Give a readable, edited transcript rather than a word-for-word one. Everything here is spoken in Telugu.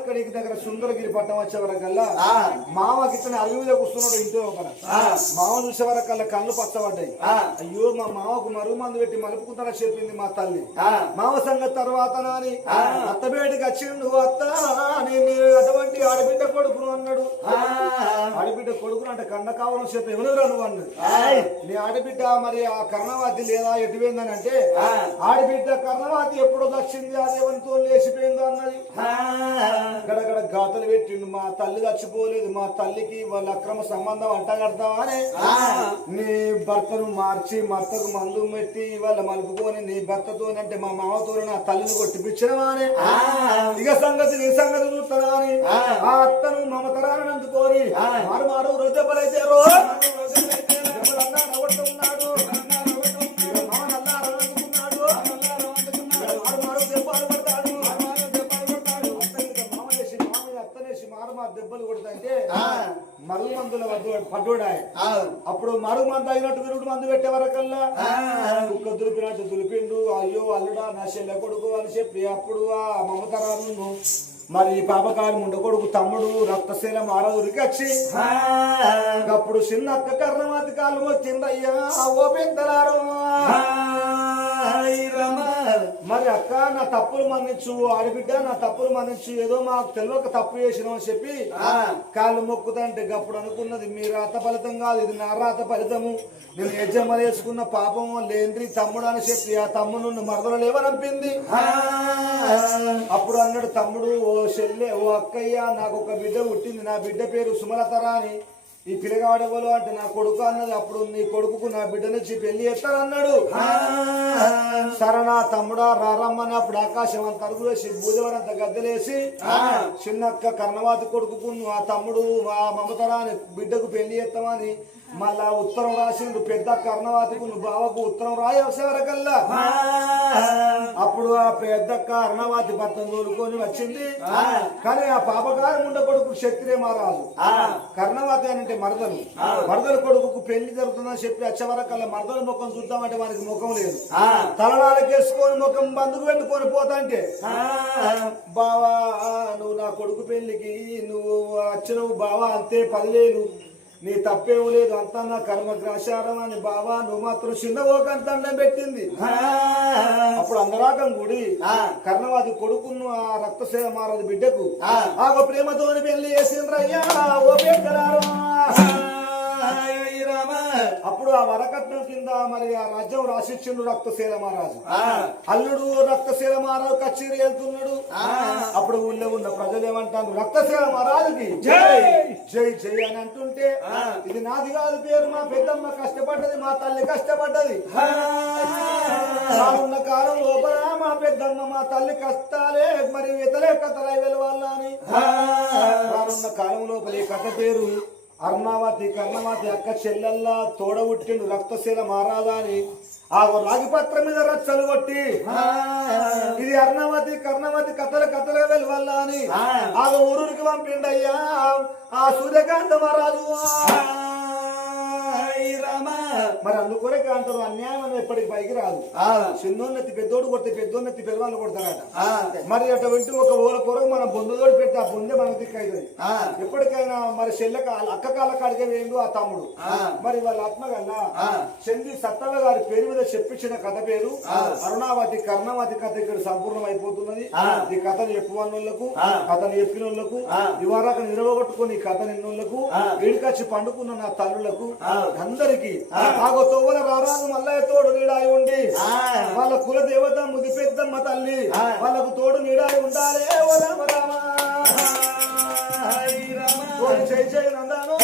ఇక్కడికి దగ్గర సుందరగిరి పట్టణం వచ్చే వరకల్లా మామకి ఇతను అరుగు మీద కూర్చున్నాడు ఇంట్లో లోపల. మామ చూసే వరకల్లా కళ్ళు పచ్చబడ్డాయి. అయ్యో మా మామకు మరుగు మందు పెట్టి మలుపుకుంటానని చెప్పింది మా తల్లి. మామ సంగతి తర్వాత నాని అత్తబేటికి వచ్చిండు. అత్త నేను అటువంటి ఆడబిడ్డ కొడుకును అన్నాడు. ఆడబిడ్డ కొడుకును అంటే కన్న కావడం చేత ఎవరు నువ్వు అన్నాడు. నీ ఆడబిడ్డ మరి ఆ కర్ణవాతి లేదా ఎటుపోయిందని అంటే ఆడబిడ్డ కర్ణవాతి ఎప్పుడో దచ్చింది అదేవంతో లేచిపోయిందో అన్నది. గడగడ గాతలు పెట్టిండు. మా తల్లి చచ్చిపోలేదు, మా తల్లికి వాళ్ళ అక్రమ సంబంధం అంటగడతావని నీ భర్తను మార్చి భర్తకు మందు పెట్టి వాళ్ళ మలుపుకొని నీ భర్తతో అంటే మా మామతో నా తల్లిని కొట్టిపించడమా అని ఇక సంగతి నీ సంగతి చూస్తారా అని ఆ అత్తను మమతరాన్ని అందుకోని మారు మారు వృద్ధపలైతే ఉన్నాడు. దెబ్బలు కొడుతుంటే మరుగు మందుల పడ్డోడాయ. అప్పుడు మరుగు మందు అయినట్టు విరుడు మందు పెట్టే వరకల్లా కుక్క దులిపినట్టు దులిపిండు. అయ్యో అల్లుడా నా చెల్లె కొడుకు అని చెప్పి అప్పుడు ఆ మమతరాను మరి పాపకారి ముండ కొడుకు తమ్ముడు రక్తశీల మారవురికి వచ్చి అప్పుడు చిన్న అక్క కర్ణమాతి కాలు వచ్చిందయ్యా ఓ పెద్దలారు మరి అక్క నా తప్పులు మన్నించు, ఆడబిడ్డ నా తప్పులు మన్నించు, ఏదో మాకు తెలియక తప్పు చేసినాం అని చెప్పి కాళ్ళు మొక్కుతంటే అప్పుడు అనుకున్నది మీ రాత ఫలితం కాదు, ఇది నా రాత ఫలితము. నేను యజమ వేసుకున్న పాపం లేంద్రి తమ్ముడు అని చెప్పి ఆ తమ్ముడు మరదలు లేవనంపింది. అప్పుడు అన్నాడు తమ్ముడు, ఓ చెల్లె ఓ అక్కయ్య నాకు ఒక బిడ్డ పుట్టింది, నా బిడ్డ పేరు సుమలతరా అని. ఈ పిల్లగాడెవరు అంటే నా కొడుకు అన్నది. అప్పుడు నీ కొడుకు నా బిడ్డ నుంచి పెళ్లి చేస్తానన్నాడు. సరే నా తమ్ముడా రారమ్మని అప్పుడు ఆకాశం అంత అరుగులేసి బూదవరంత గద్దెలేసి చిన్నక్క కర్ణవాతి కొడుకు ఆ తమ్ముడు ఆ మమతరాని బిడ్డకు పెళ్లి చేస్తామని మళ్ళా ఉత్తరం రాసిండు. పెద్ద కర్ణవాతికు నువ్వు బావకు ఉత్తరం రాయవసరకల్లా అప్పుడు ఆ పెద్ద కర్ణవాతి భర్తను తోలుకొని వచ్చింది. కానీ ఆ పాపగారి ముండ కొడుకు క్షత్రియ మహారాజు కర్ణవాతి అని అంటే మరదలు కొడుకు పెళ్లి జరుగుతుందని చెప్పి వచ్చేవరకల్లా మరదల ముఖం చూద్దామంటే మనకి ముఖం లేదు. తలనాలకేసుకొని ముఖం బందుకు పెట్టుకొని పోతాంటే బావా నువ్వు నా కొడుకు పెళ్లికి నువ్వు వచ్చినవు బావా అంతే 10,000 నీ తప్పేం లేదు అంతా నా కర్మగ్రాచారం అని బావా నువ్వు మాత్రం చిన్న ఓకంత దండం పెట్టింది. అప్పుడు అందరాకం గుడి కర్ణవాది కొడుకును ఆ రక్తసేవ మారది బిడ్డకు ఆ ప్రేమతోని పెళ్లి చేసిండ్రయ్యా ఓ పెద్దరారు. అప్పుడు ఆ వరకట్నం కింద మరి ఆ రాజ్యం రాసిచ్చిండు రక్తశీల మహారాజు. అల్లుడు రక్తశీల మహారాజు కచేరి వెళ్తున్నాడు. అప్పుడు ఊళ్ళో ఉన్న ప్రజలు ఏమంటారు, రక్తశీల మహారాజుకి జై జై జై అని అంటుంటే ఇది నాది కాదు పేరు, మా పెద్దమ్మ కష్టపడ్డది, మా తల్లి కష్టపడ్డది. రానున్న కాలం లోపల మా పెద్దమ్మ మా తల్లి కష్టాలే మరి ఇతలే కథలై వెలవాళ్ళ అని. రానున్న కాలం లోపల ఈ కథ పేరు అర్ణావతి కర్ణవాతి అక్క చెల్లెల్లా తోడబుట్టిండు రక్తశీల మహారాజా అని ఆ రాగిపత్రం మీద రచ్చలు కొట్టి ఇది అర్ణావతి కర్ణవతి కథలుగా వెలువల్లా అని ఆ ఊరికి పంపిండయ్యా ఆ సూర్యకాంత మహారాజు. మరి అందుకొరకే అంటారు అన్యాయం అని ఎప్పటికి పైకి రాదు. చిన్నోన్నెత్తి పెద్దోడు కొడితే పెద్దోన్నెత్తి పెద్దవాళ్ళు కొడతారట. మరి అటువంటి ఒక ఊర కొరకు మనం బొందుతోడు పెట్టి ఆ బొందే మనకు దిక్కవుతుంది. ఎప్పటికైనా మరి చెల్లెక అక్క కాళ్ళ కాడికే వేయండు ఆ తమ్ముడు. మరి వాళ్ళ ఆత్మగల్లా చంద్రి సత్తవ గారి పేరు మీద చెప్పించిన కథ పేరు అరుణావతి కర్ణవతి కథ ఇక్కడ సంపూర్ణం అయిపోతున్నది. ఈ కథను చెప్పుకున్నోళ్లకు కథను చెప్పిన వాళ్ళకు ఇవరకు నిలవగొట్టుకుని ఈ కథ నిన్నోళ్లకు వీడికొచ్చి పండుకున్న నా తల్లులకు అందరికి ఆగో తోవల రారాజు మల్లయ్య తోడు నీడాయి ఉండి వాళ్ళ కుల దేవత ముది పెద్దమ్మ తల్లి వాళ్ళకు తోడు నీడాయి ఉండాలి. ఓ రామ రామ జై జై నందను